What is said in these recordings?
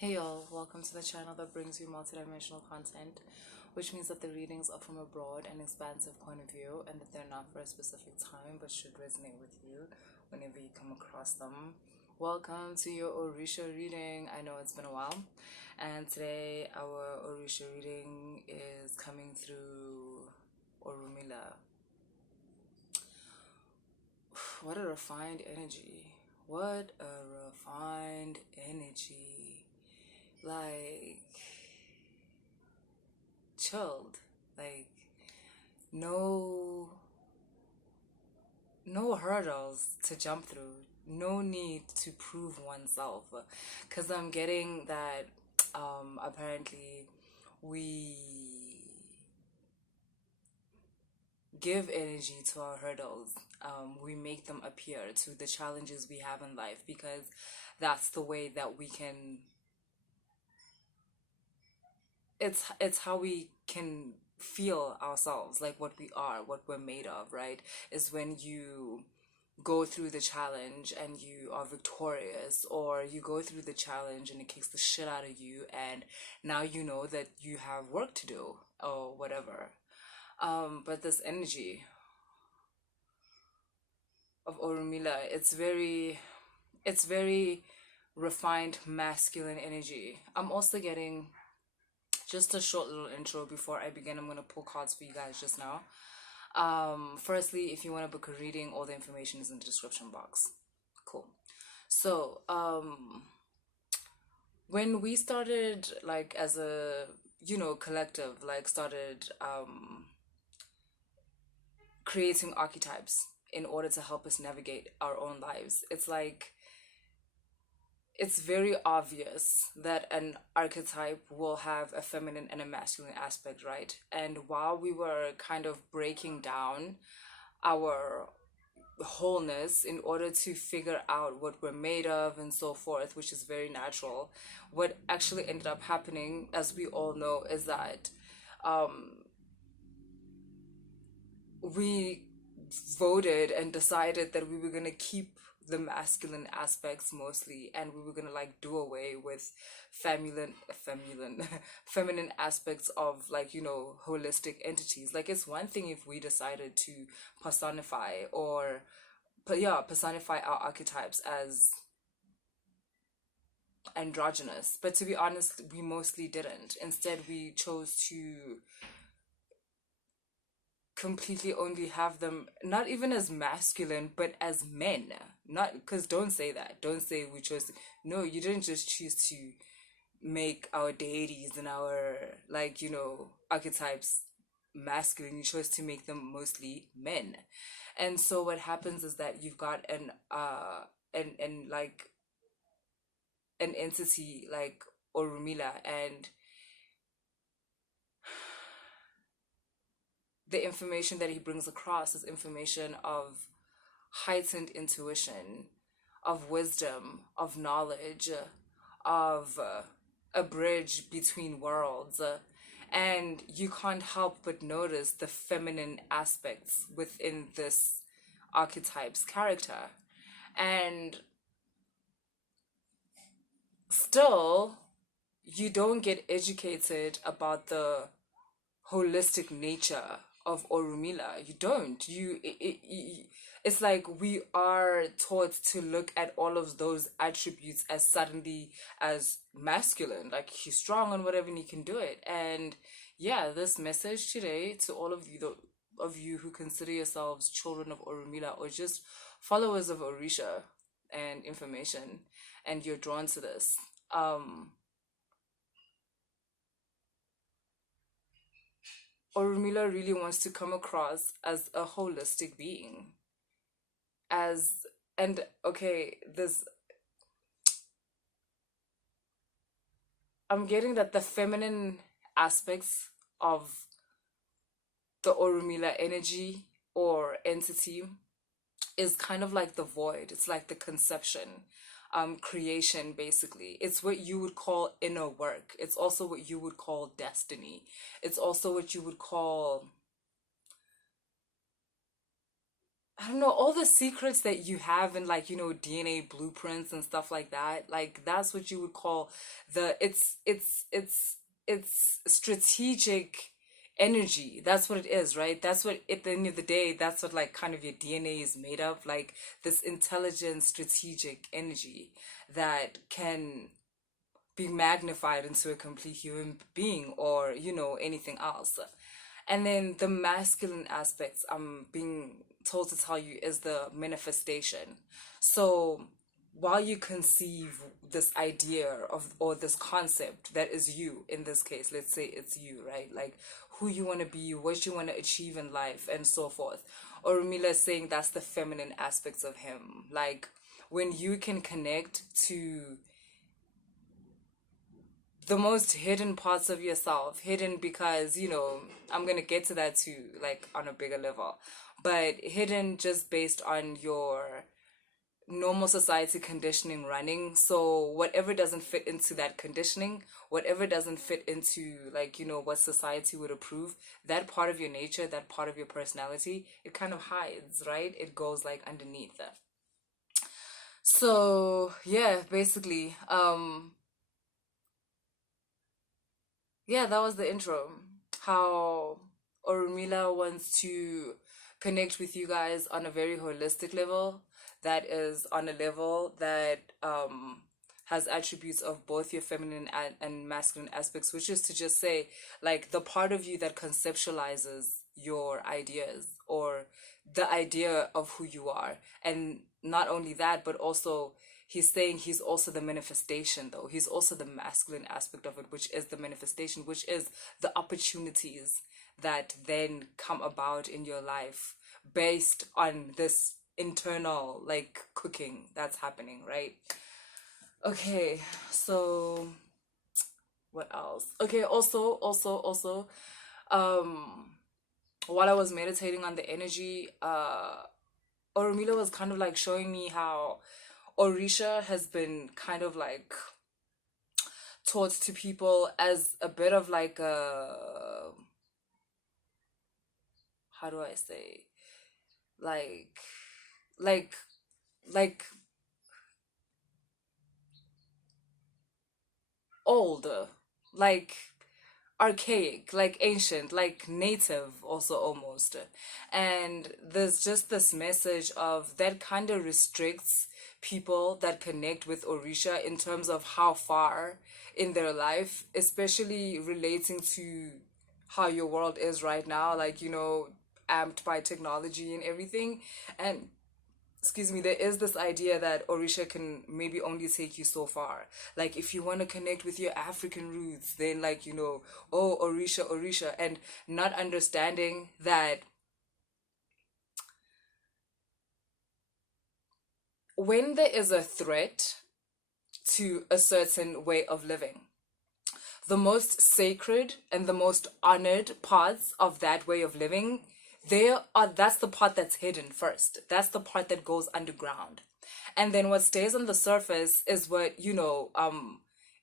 Hey y'all, welcome to the channel that brings you multidimensional content, which means that the readings are from a broad and expansive point of view and that they're not for a specific time but should resonate with you whenever you come across them. Welcome to your Orisha reading. I know it's been a while, and today our Orisha reading is coming through Urumila. What a refined energy. What a refined energy. Like, chilled. Like, no hurdles to jump through. No need to prove oneself. Because I'm getting that apparently we give energy to our hurdles. We make them appear to the challenges we have in life because that's the way that we can. It's how we can feel ourselves, like what we are, what we're made of, right? Is when you go through the challenge and you are victorious, or you go through the challenge and it kicks the shit out of you, and now you know that you have work to do or whatever. But this energy of Orunmila, it's very refined masculine energy. I'm also getting just a short little intro before I begin. I'm gonna pull cards for you guys just now. Firstly, if you want to book a reading, all the information is in the description box. Cool. So, when we started, like, as a collective, like, started creating archetypes in order to help us navigate our own lives, it's very obvious that an archetype will have a feminine and a masculine aspect, right? And while we were kind of breaking down our wholeness in order to figure out what we're made of and so forth, which is very natural, what actually ended up happening, as we all know, is that we voted and decided that we were going to keep the masculine aspects mostly, and we were going to like do away with feminine feminine aspects of, like, holistic entities. Like, it's one thing if we decided to personify or personify our archetypes as androgynous, but to be honest, we mostly didn't. Instead, we chose to completely only have them not even as masculine but as men. Not because, don't say that, don't say we chose. No, you didn't just choose to make our deities and our, like, archetypes masculine. You chose to make them mostly men. And so what happens is that you've got an like an entity like Orumila, and the information that he brings across is information of heightened intuition, of wisdom, of knowledge, of a bridge between worlds. And you can't help but notice the feminine aspects within this archetype's character. And still, you don't get educated about the holistic nature of Orumila. You don't. It's like we are taught to look at all of those attributes as suddenly as masculine. Like, he's strong and whatever, and he can do it. And yeah, this message today to all of you who consider yourselves children of Orumila, or just followers of Orisha and information, and you're drawn to this. Orunmila really wants to come across as a holistic being. And okay, I'm getting that the feminine aspects of the Orunmila energy or entity is kind of like the void. It's like the conception, creation, basically. It's what you would call inner work. It's also what you would call destiny. It's also what you would call I don't know, all the secrets that you have in, like, DNA blueprints and stuff like that. Like, that's what you would call it's strategic energy. That's what it is, right? That's what, at the end of the day, that's what, like, kind of your DNA is made of, like this intelligent strategic energy that can be magnified into a complete human being, or anything else. And then the masculine aspects, I'm being told to tell you, is the manifestation. So while you conceive this idea of, or this concept that is you, in this case, let's say it's you, right? Like, who you want to be, what you want to achieve in life, and so forth. Urumila is saying that's the feminine aspects of him. Like, when you can connect to the most hidden parts of yourself, hidden because, I'm going to get to that too, like, on a bigger level, but hidden just based on your normal society conditioning running. So whatever doesn't fit into that conditioning, whatever doesn't fit into, like, what society would approve, that part of your nature, that part of your personality, it kind of hides, right? It goes, like, underneath that. So yeah, basically, yeah, that was the intro. How Orunmila wants to connect with you guys on a very holistic level. That is on a level that has attributes of both your feminine and masculine aspects, which is to just say, like, the part of you that conceptualizes your ideas, or the idea of who you are. And not only that, but also he's saying he's also the manifestation, though. He's also the masculine aspect of it, which is the manifestation, which is the opportunities that then come about in your life based on this internal, like, cooking that's happening, right? Okay, so what else? Okay, also, um, while I was meditating on the energy, Orumila was kind of like showing me how Orisha has been kind of like taught to people as a bit of like a, how do I say, like like like old, like archaic, like ancient, like native also almost. And there's just this message of that kind of restricts people that connect with Orisha in terms of how far in their life, especially relating to how your world is right now, like, amped by technology and everything. And excuse me, there is this idea that Orisha can maybe only take you so far. Like, if you want to connect with your African roots, then, like, oh, Orisha, Orisha, and not understanding that when there is a threat to a certain way of living, the most sacred and the most honored parts of that way of living, that's the part that's hidden first. That's the part that goes underground. And then what stays on the surface is what,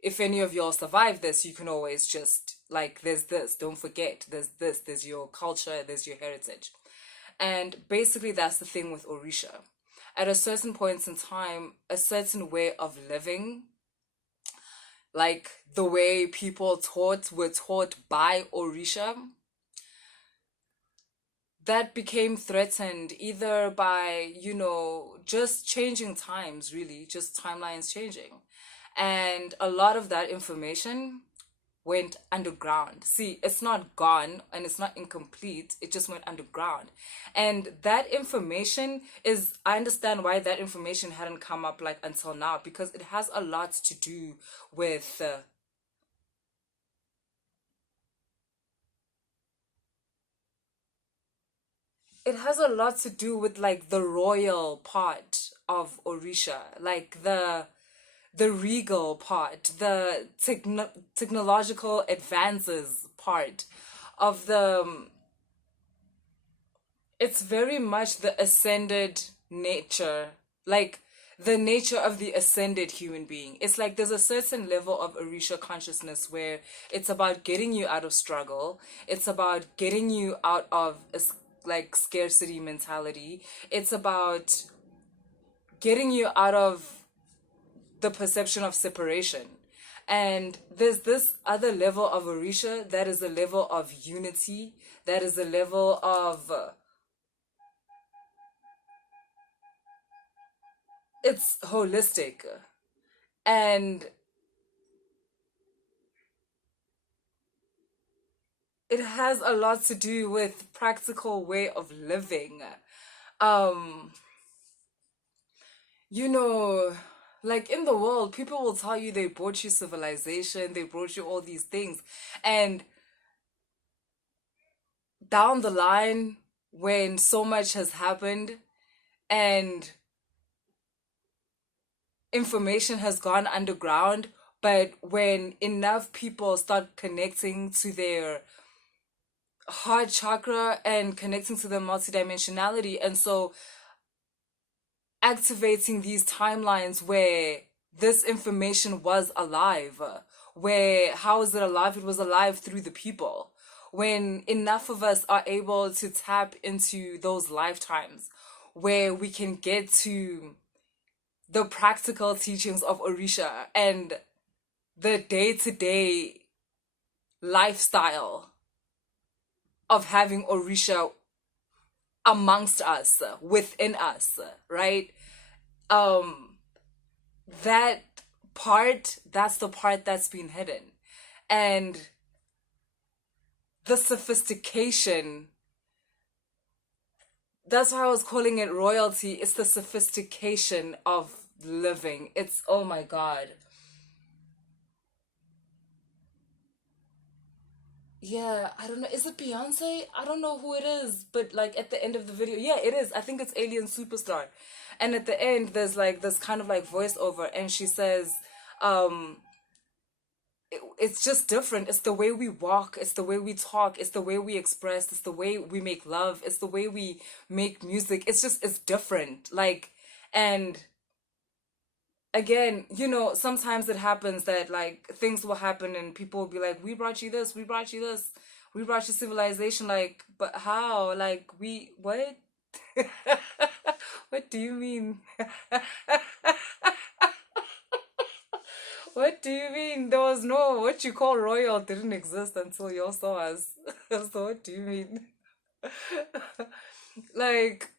if any of y'all survive this, you can always just, like, there's this, don't forget, there's this, there's your culture, there's your heritage. And basically that's the thing with Orisha. At a certain point in time, a certain way of living, like the way people were taught by Orisha, that became threatened either by, just changing times, really, just timelines changing. And a lot of that information went underground. See, it's not gone and it's not incomplete, it just went underground. And that information is, I understand why that information hadn't come up, like, until now, because it has a lot to do with it has a lot to do with, like, the royal part of Orisha, like the regal part, the technological advances part of it's very much the ascended nature, like the nature of the ascended human being. It's like there's a certain level of Orisha consciousness where it's about getting you out of struggle. It's about getting you out of like scarcity mentality. It's about getting you out of the perception of separation. And there's this other level of Orisha that is a level of unity, that is a level of it's holistic, and it has a lot to do with practical way of living. um you know, like in the world, people will tell you they brought you civilization, they brought you all these things, and down the line, when so much has happened and information has gone underground, but when enough people start connecting to their heart chakra and connecting to their multidimensionality, and so activating these timelines where this information was alive, where how is it alive? It was alive through the people. When enough of us are able to tap into those lifetimes where we can get to the practical teachings of Orisha and the day-to-day lifestyle of having Orisha amongst us, within us, right? That part, that's the part that's been hidden. And the sophistication, that's why I was calling it royalty. It's the sophistication of living. It's, oh my God. Yeah, I don't know. Is it Beyonce? I don't know who it is, but like at the end of the video, yeah, it is. I think it's Alien Superstar. And at the end, there's like this kind of like voiceover, and she says, um, it's just different. It's the way we walk, it's the way we talk, it's the way we express, it's the way we make love, it's the way we make music. It's just, it's different. Like, and again, you know, sometimes it happens that like things will happen and people will be like, we brought you this, we brought you this, we brought you civilization. Like, but how? Like, we, what? What do you mean? What do you mean? There was no, what you call royal didn't exist until you saw us. So what do you mean? Like,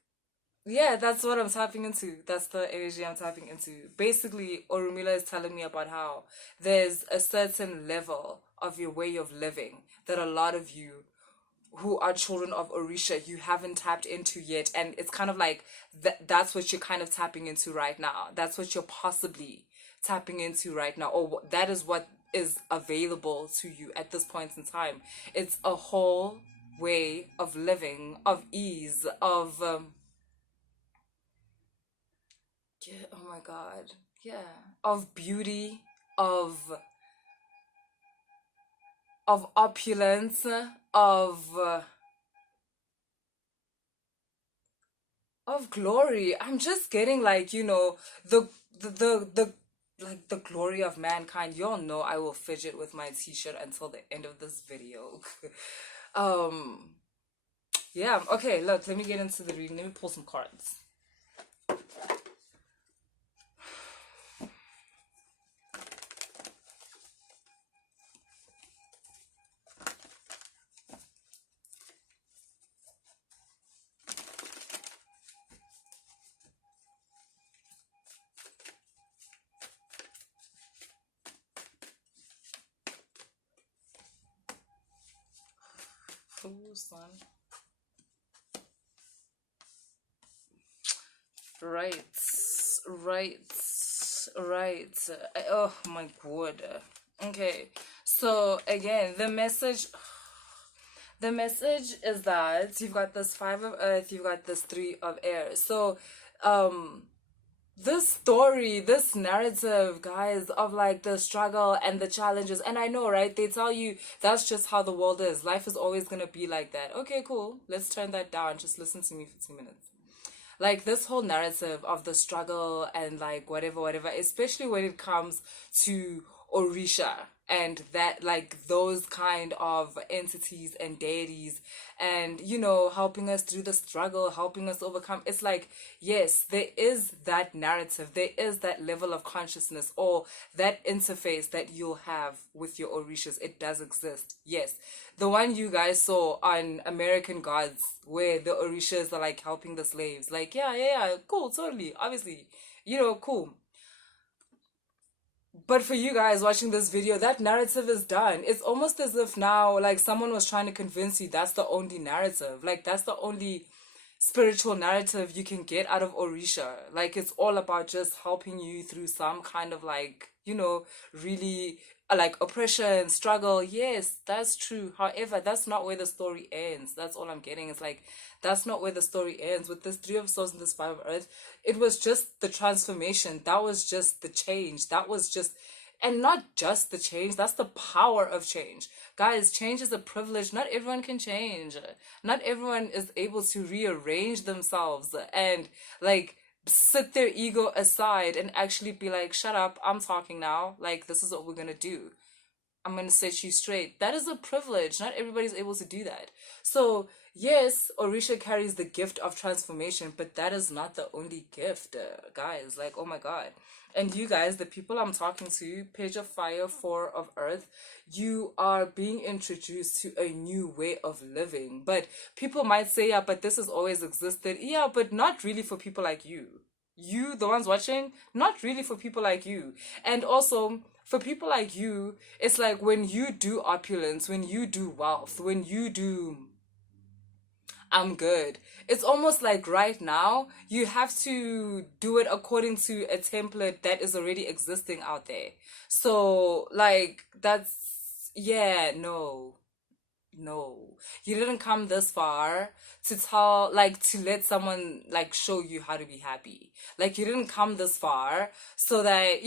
yeah, that's what I'm tapping into. That's the energy I'm tapping into. Basically, Urumila is telling me about how there's a certain level of your way of living that a lot of you who are children of Orisha, you haven't tapped into yet. And it's kind of like that's what you're kind of tapping into right now. That's what you're possibly tapping into right now. Or that is what is available to you at this point in time. It's a whole way of living, of ease, of yeah, oh my God. Yeah. Of beauty, of opulence, of glory. I'm just getting like, you know, the like the glory of mankind. You all know I will fidget with my t-shirt until the end of this video. um yeah, okay, look, let me get into the reading. Let me pull some cards. Oh, son. Right, right, right. Oh my God. Okay, so again, the message is that you've got this 5 of earth, you've got this 3 of air. So, this story, this narrative, guys, of like the struggle and the challenges, and I know, right? They tell you that's just how the world is. Life is always gonna be like that. Okay, cool. Let's turn that down. Just listen to me for 2 minutes. Like this whole narrative of the struggle and like whatever, especially when it comes to Orisha and that, like, those kind of entities and deities, and helping us through the struggle, helping us overcome. It's like, yes, there is that narrative, there is that level of consciousness, or that interface that you'll have with your Orishas. It does exist, yes. The one you guys saw on American Gods, where the Orishas are like helping the slaves, like, yeah, cool, totally, obviously, cool. But for you guys watching this video, that narrative is done. It's almost as if now, like, someone was trying to convince you that's the only narrative. Like, that's the only spiritual narrative you can get out of Orisha. Like, it's all about just helping you through some kind of, like, really like oppression, struggle. Yes, that's true. However, that's not where the story ends. That's all I'm getting. It's like, that's not where the story ends. With this Three of Swords and this Five of Earth, it was just the transformation. That was just the change. That was just, and not just the change, that's the power of change. Guys, change is a privilege. Not everyone can change. Not everyone is able to rearrange themselves and, like, sit their ego aside and actually be like, shut up, I'm talking now. Like, this is what we're gonna do. I'm gonna set you straight. That is a privilege. Not everybody's able to do that. So yes, Orisha carries the gift of transformation, but that is not the only gift, guys. Like, oh my god. And you guys, the people I'm talking to, Page of Fire, Four of Earth, you are being introduced to a new way of living. But people might say, yeah, but this has always existed. Yeah, but not really for people like you. You, the ones watching, not really for people like you. And also, for people like you, it's like when you do opulence, when you do wealth, when you do I'm good. It's almost like right now, you have to do it according to a template that is already existing out there. So, like, yeah, no. No, you didn't come this far to tell, like, to let someone, like, show you how to be happy. Like, you didn't come this far so that,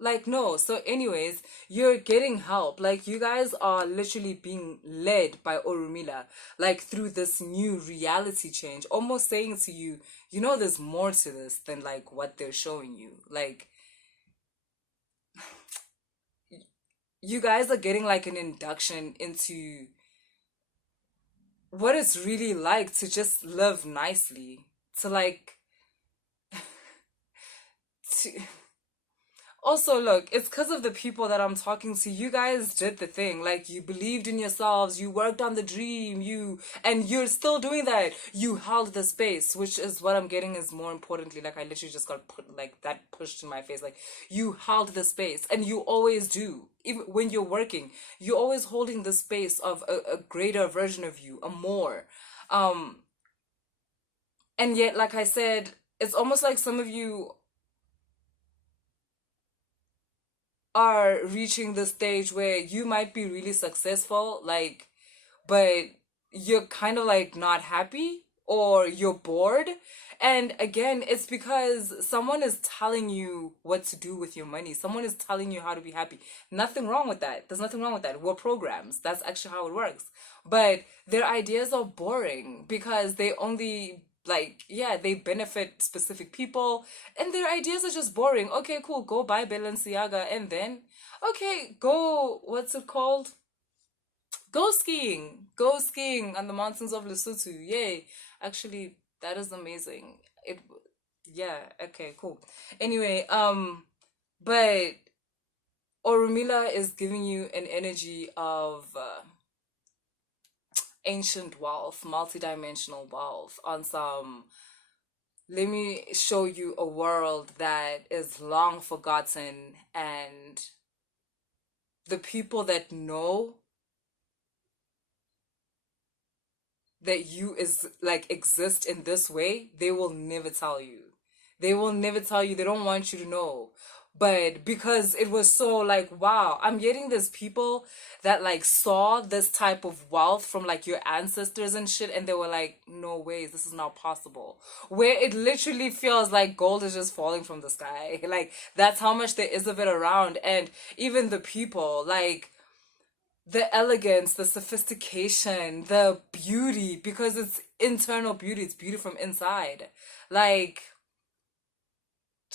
like, no. So anyways, you're getting help. Like, you guys are literally being led by Urumila, like, through this new reality change, almost saying to you, there's more to this than, like, what they're showing you. Like, you guys are getting, like, an induction into what it's really like to just live nicely, to, like, to also, look, it's because of the people that I'm talking to. You guys did the thing. Like, you believed in yourselves, you worked on the dream, and you're still doing that. You held the space, which is what I'm getting is more importantly, like, I literally just got put, like, that pushed in my face. Like, you held the space, and you always do. Even when you're working, you're always holding the space of a greater version of you, a more. And yet, like I said, it's almost like some of you are reaching the stage where you might be really successful, like, but you're kind of, like, not happy, or you're bored. And again, it's because someone is telling you what to do with your money. Someone is telling you how to be happy. Nothing wrong with that. There's nothing wrong with that. We're programs. That's actually how it works. But their ideas are boring because they only, like, yeah, they benefit specific people, and their ideas are just boring. Okay, cool, go buy Balenciaga, and then, okay, go, what's it called, go skiing on the mountains of Lesotho. Yay. Actually, that is amazing. It Yeah, okay, cool. Anyway, but Orumila is giving you an energy of ancient wealth, multidimensional wealth, on some, let me show you a world that is long forgotten, and the people that know that you is, like, exist in this way, they will never tell you. They will never tell you. They don't want you to know. But because it was so, like, wow, I'm getting these people that, like, saw this type of wealth from, like, your ancestors and shit, and they were like, no ways, this is not possible. Where it literally feels like gold is just falling from the sky. Like, that's how much there is of it around. And even the people, like, the elegance, the sophistication, the beauty, because it's internal beauty, it's beauty from inside. Like,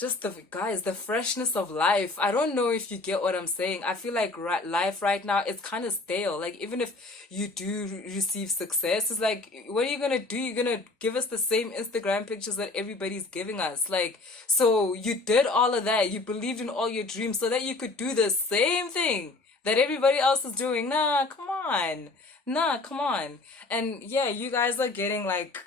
just the guys, the freshness of life. I don't know if you get what I'm saying. I feel like life right now it's kind of stale. Like even if you do receive success, it's like what are you gonna do? You're gonna give us the same Instagram pictures that everybody's giving us. Like so you did all of that. You believed in all your dreams so that you could do the same thing that everybody else is doing. Nah, come on. Nah, come on. And yeah, you guys are getting like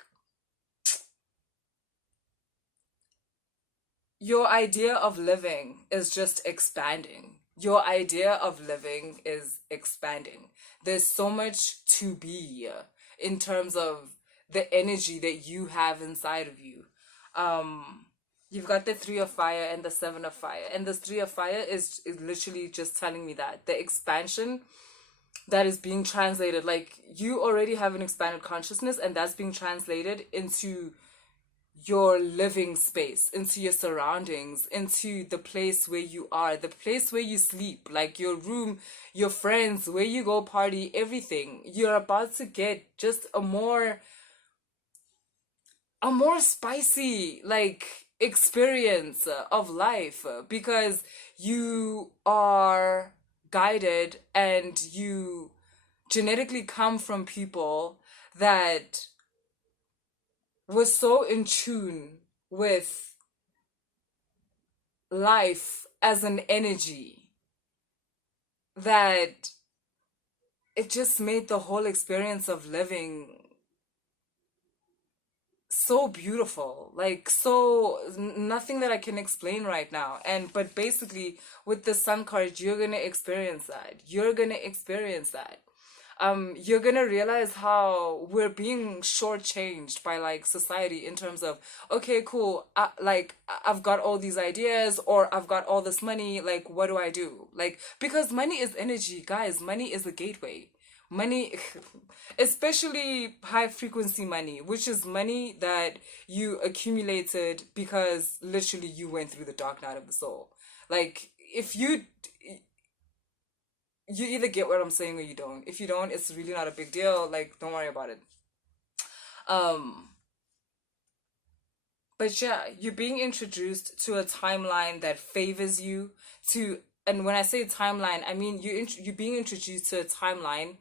your idea of living is just expanding. Your idea of living is expanding. There's so much to be in terms of the energy that you have inside of you. Um, you've got the three of fire and the seven of fire. And this three of fire is literally just telling me that the expansion that is being translated, like you already have an expanded consciousness, and that's being translated into your living space, into your surroundings, into the place where you are, the place where you sleep, like your room, your friends, where you go party, everything. You're about to get just a more spicy like experience of life because you are guided and you genetically come from people that was so in tune with life as an energy that it just made the whole experience of living so beautiful, like so nothing that I can explain right now. And but basically with the sun card you're gonna experience that, you're gonna realize how we're being shortchanged by like society in terms of okay cool, I've got all these ideas or I've got all this money, like what do I do? Like because money is energy, guys. Money is a gateway. Money especially high frequency money, which is money that you accumulated because literally you went through the dark night of the soul. Like if you either get what I'm saying or you don't. If you don't, it's really not a big deal. Like, don't worry about it. Um, but yeah, you're being introduced to a timeline that favors you to, and when I say timeline, I mean you're being introduced to a timeline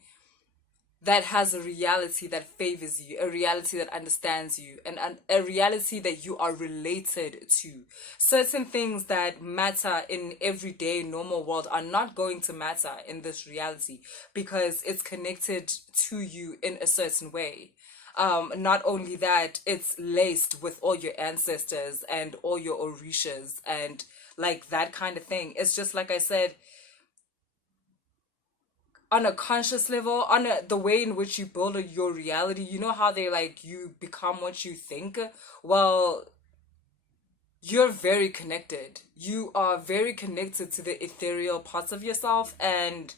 that has a reality that favors you, a reality that understands you, and a reality that you are related to. Certain things that matter in everyday normal world are not going to matter in this reality because it's connected to you in a certain way. Not only that, it's laced with all your ancestors and all your Orishas and like that kind of thing. It's just like I said, on a conscious level, on the way in which you build your reality. You know how they like you become what you think. Well, you're very connected. You are very connected to the ethereal parts of yourself, and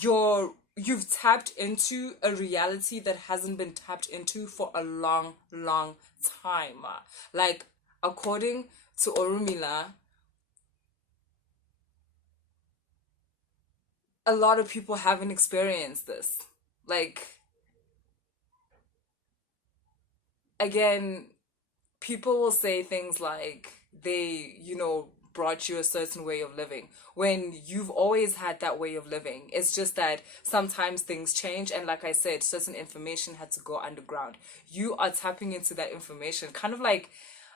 you've tapped into a reality that hasn't been tapped into for a long, long time. Like according to Urumila, a lot of people haven't experienced this. Like again, people will say things like they, brought you a certain way of living when you've always had that way of living. It's just that sometimes things change, and like I said, certain information had to go underground. You are tapping into that information, kind of like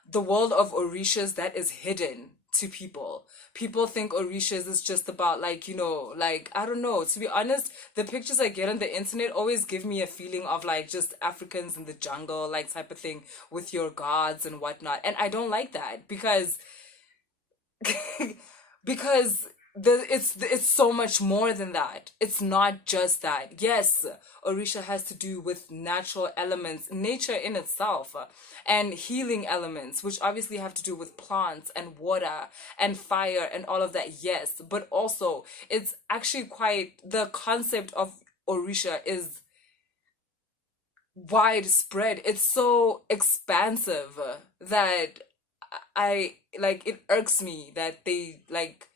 the world of Orishas that is hidden to people. People think Orishas is just about like, like I don't know. To be honest, the pictures I get on the internet always give me a feeling of like just Africans in the jungle, like type of thing with your gods and whatnot. And I don't like that because because it's so much more than that. It's not just that. Yes, Orisha has to do with natural elements, nature in itself, and healing elements, which obviously have to do with plants and water and fire and all of that. Yes, but also it's actually quite, the concept of Orisha is widespread. It's so expansive that I like, it irks me that they like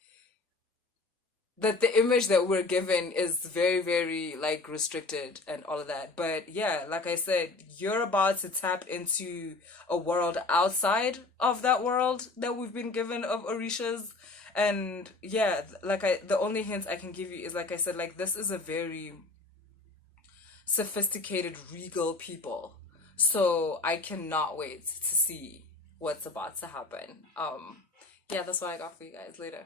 that the image that we're given is very, very like restricted and all of that. But yeah, like I said, you're about to tap into a world outside of that world that we've been given of Orishas. And yeah, the only hint I can give you is, like I said, like this is a very sophisticated, regal people. So I cannot wait to see what's about to happen. Yeah, that's what I got for you guys later.